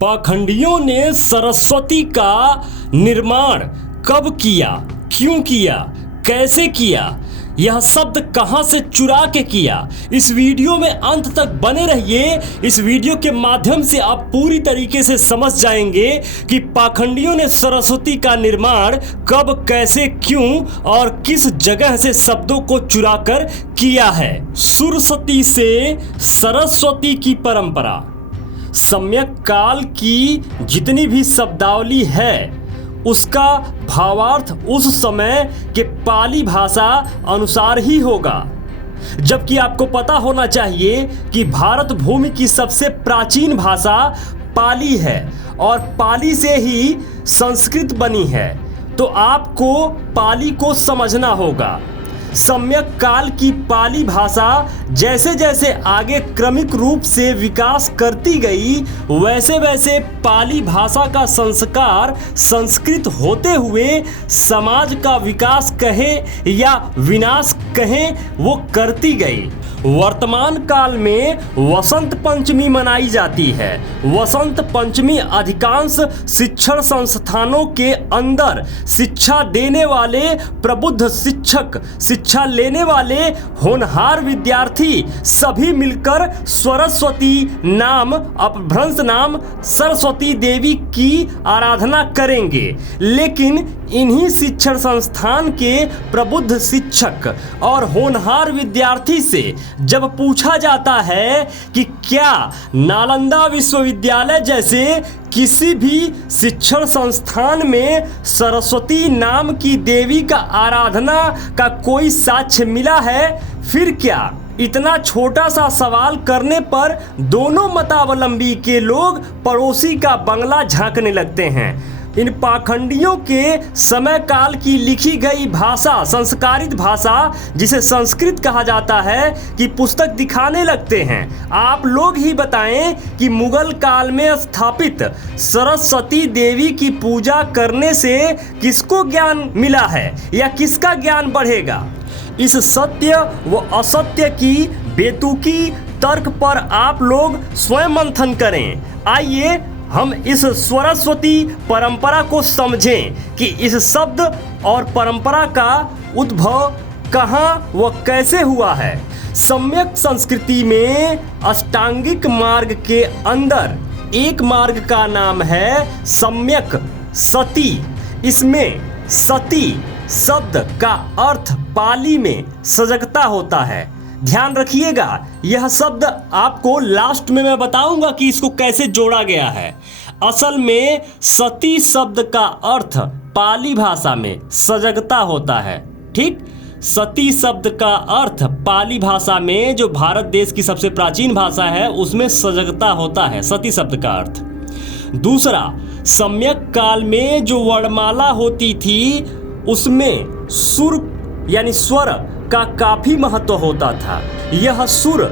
पाखंडियों ने सरस्वती का निर्माण कब किया, क्यों किया, कैसे किया, यह शब्द कहां से चुरा के किया। इस वीडियो में अंत तक बने रहिए। इस वीडियो के माध्यम से आप पूरी तरीके से समझ जाएंगे कि पाखंडियों ने सरस्वती का निर्माण कब, कैसे, क्यों और किस जगह से शब्दों को चुराकर किया है। सुरसती से सरस्वती की परंपरा। सम्यक काल की जितनी भी शब्दावली है उसका भावार्थ उस समय के पाली भाषा अनुसार ही होगा। जबकि आपको पता होना चाहिए कि भारत भूमि की सबसे प्राचीन भाषा पाली है और पाली से ही संस्कृत बनी है, तो आपको पाली को समझना होगा। सम्यक काल की पाली भाषा जैसे जैसे आगे क्रमिक रूप से विकास करती गई, वैसे वैसे पाली भाषा का संस्कार संस्कृत होते हुए समाज का विकास कहे या विनाश कहे वो करती गई। वर्तमान काल में वसंत पंचमी मनाई जाती है। वसंत पंचमी अधिकांश शिक्षण संस्थानों के अंदर शिक्षा देने वाले प्रबुद्ध शिक्षक, शिक्षा लेने वाले होनहार विद्यार्थी सभी मिलकर सरस्वती नाम, अपभ्रंश नाम सरस्वती देवी की आराधना करेंगे। लेकिन इन्हीं शिक्षण संस्थान के प्रबुद्ध शिक्षक और होनहार विद्यार्थी से जब पूछा जाता है कि क्या नालंदा विश्वविद्यालय जैसे किसी भी शिक्षण संस्थान में सरस्वती नाम की देवी का आराधना का कोई साक्ष्य मिला है, फिर क्या? इतना छोटा सा सवाल करने पर दोनों मतावलंबी के लोग पड़ोसी का बंगला झांकने लगते हैं। इन पाखंडियों के समय काल की लिखी गई भाषा, संस्कारित भाषा जिसे संस्कृत कहा जाता है, की पुस्तक दिखाने लगते हैं। आप लोग ही बताएं कि मुगल काल में स्थापित सरस्वती देवी की पूजा करने से किसको ज्ञान मिला है या किसका ज्ञान बढ़ेगा? इस सत्य व असत्य की बेतुकी तर्क पर आप लोग स्वयं मंथन करें। आइए हम इस सरस्वती परंपरा को समझें कि इस शब्द और परंपरा का उद्भव कहाँ व कैसे हुआ है। सम्यक संस्कृति में अष्टांगिक मार्ग के अंदर एक मार्ग का नाम है सम्यक सती। इसमें सती शब्द का अर्थ पाली में सजगता होता है। ध्यान रखिएगा, यह शब्द आपको लास्ट में मैं बताऊंगा कि इसको कैसे जोड़ा गया है। असल में सती शब्द का अर्थ पाली भाषा में सजगता होता है। ठीक, सती शब्द का अर्थ पाली भाषा में, जो भारत देश की सबसे प्राचीन भाषा है, उसमें सजगता होता है सती शब्द का अर्थ। दूसरा, सम्यक काल में जो वर्णमाला होती थी उसमें सुर यानी स्वर का काफी महत्व होता था। यह सुर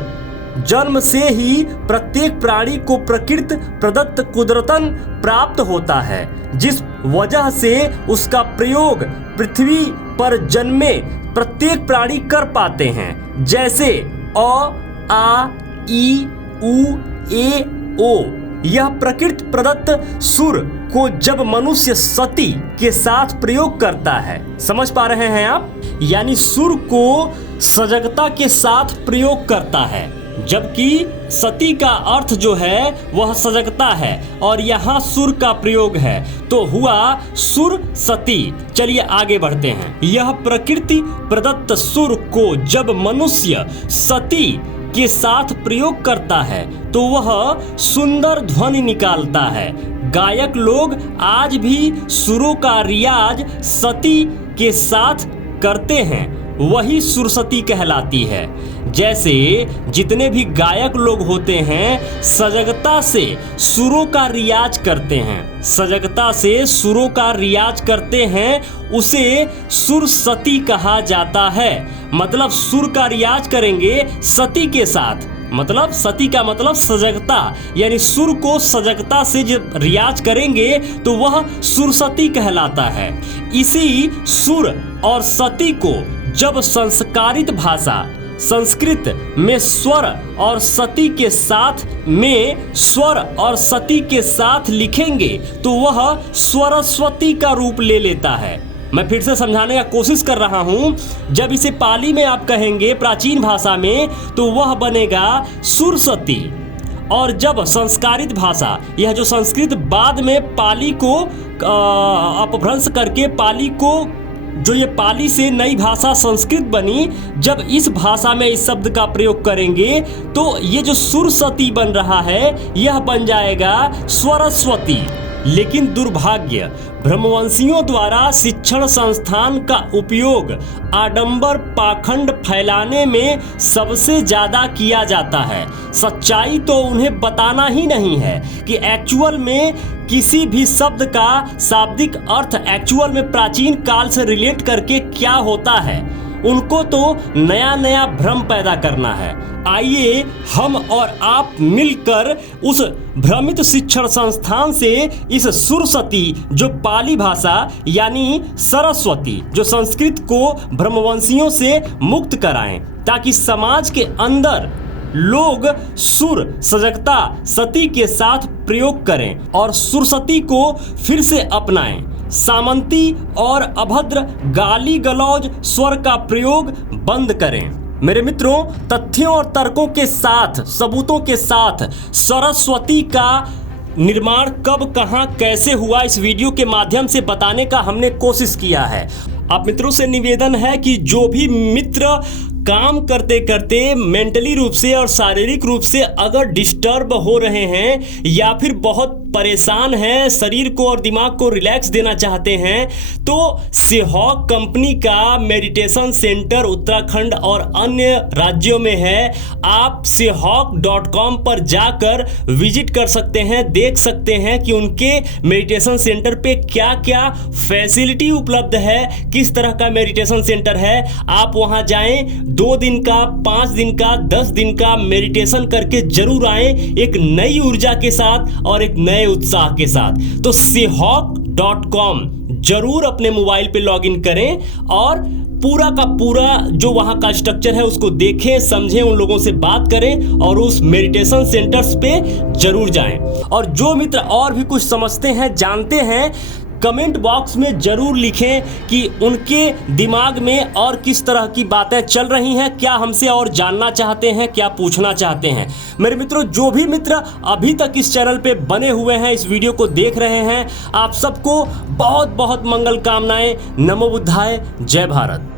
जन्म से ही प्रत्येक प्राणी को प्रकृति प्रदत्त कुदरतन प्राप्त होता है, जिस वजह से उसका प्रयोग पृथ्वी पर जन्मे प्रत्येक प्राणी कर पाते हैं। जैसे अ, आ, ई, उ, ए, ओ। यह प्रकृति प्रदत्त सुर को जब मनुष्य सती के साथ प्रयोग करता है, समझ पा रहे हैं आप? यानी सुर को सजगता के साथ प्रयोग करता है, जबकि सती का अर्थ जो है वह सजगता है और यहाँ सुर का प्रयोग है, तो हुआ सुर सती। चलिए आगे बढ़ते हैं। यह प्रकृति प्रदत्त सुर को जब मनुष्य सती के साथ प्रयोग करता है तो वह सुंदर ध्वनि निकालता है। गायक लोग आज भी सुरों का रियाज सती के साथ करते हैं, वही सुरसती कहलाती है। जैसे जितने भी गायक लोग होते हैं सजगता से सुरों का रियाज करते हैं, सजगता से सुरों का रियाज करते हैं, उसे सुरसती कहा जाता है। मतलब सुर का रियाज करेंगे सती के साथ, मतलब सती का मतलब सजगता, यानी सुर को सजगता से जब रियाज करेंगे तो वह सुरसती कहलाता है। इसी सुर और सती को जब संस्कारित भाषा संस्कृत में स्वर और सती के साथ लिखेंगे तो वह स्वरस्वती का रूप ले लेता है। मैं फिर से समझाने का कोशिश कर रहा हूं। जब इसे पाली में आप कहेंगे प्राचीन भाषा में तो वह बनेगा सुरसती, और जब संस्कारित भाषा, यह जो संस्कृत बाद में पाली को अपभ्रंश करके पाली को, जो ये पाली से नई भाषा संस्कृत बनी, जब इस भाषा में इस शब्द का प्रयोग करेंगे तो ये जो सुरसती बन रहा है यह बन जाएगा स्वरस्वती। लेकिन दुर्भाग्य, ब्रह्मवंशियों द्वारा शिक्षण संस्थान का उपयोग आडंबर पाखंड फैलाने में सबसे ज़्यादा किया जाता है। सच्चाई तो उन्हें बताना ही नहीं है कि एक्चुअल में किसी भी शब्द का शाब्दिक अर्थ एक्चुअल में प्राचीन काल से रिलेट करके क्या होता है। उनको तो नया नया भ्रम पैदा करना है। आइए हम और आप मिलकर उस भ्रमित शिक्षण संस्थान से इस सुरसती जो पाली भाषा यानी सरस्वती जो संस्कृत को ब्रह्मवंशियों से मुक्त कराएं, ताकि समाज के अंदर लोग सुर सजगता सती के साथ प्रयोग करें और सुरसती को फिर से अपनाएं। सामंती और अभद्र गाली गलौज स्वर का प्रयोग बंद करें। मेरे मित्रों, तथ्यों और तर्कों के साथ, सबूतों के साथ सरस्वती का निर्माण कब, कहां, कैसे हुआ, इस वीडियो के माध्यम से बताने का हमने कोशिश किया है। आप मित्रों से निवेदन है कि जो भी मित्र काम करते करते मेंटली रूप से और शारीरिक रूप से अगर डिस्टर्ब हो रहे हैं या फिर बहुत परेशान हैं, शरीर को और दिमाग को रिलैक्स देना चाहते हैं, तो सेहॉक कंपनी का मेडिटेशन सेंटर उत्तराखंड और अन्य राज्यों में है। आप सेहॉक.com पर जाकर विजिट कर सकते हैं, देख सकते हैं कि उनके मेडिटेशन सेंटर पे क्या क्या फैसिलिटी उपलब्ध है, किस तरह का मेडिटेशन सेंटर है। आप वहां जाएं, 2 दिन का, 5 दिन का, 10 दिन का मेडिटेशन करके जरूर आएं, एक नई ऊर्जा के साथ और एक नए उत्साह के साथ। तो सेहॉक.com जरूर अपने मोबाइल पे लॉगिन करें और पूरा का पूरा जो वहां का स्ट्रक्चर है उसको देखें, समझें, उन लोगों से बात करें और उस मेडिटेशन सेंटर्स पे जरूर जाएं। और जो मित्र और भी कुछ समझते हैं, जानते हैं, कमेंट बॉक्स में जरूर लिखें कि उनके दिमाग में और किस तरह की बातें चल रही हैं, क्या हमसे और जानना चाहते हैं, क्या पूछना चाहते हैं। मेरे मित्रों, जो भी मित्र अभी तक इस चैनल पे बने हुए हैं, इस वीडियो को देख रहे हैं, आप सबको बहुत बहुत मंगल कामनाएं। नमो बुद्धाय, जय भारत।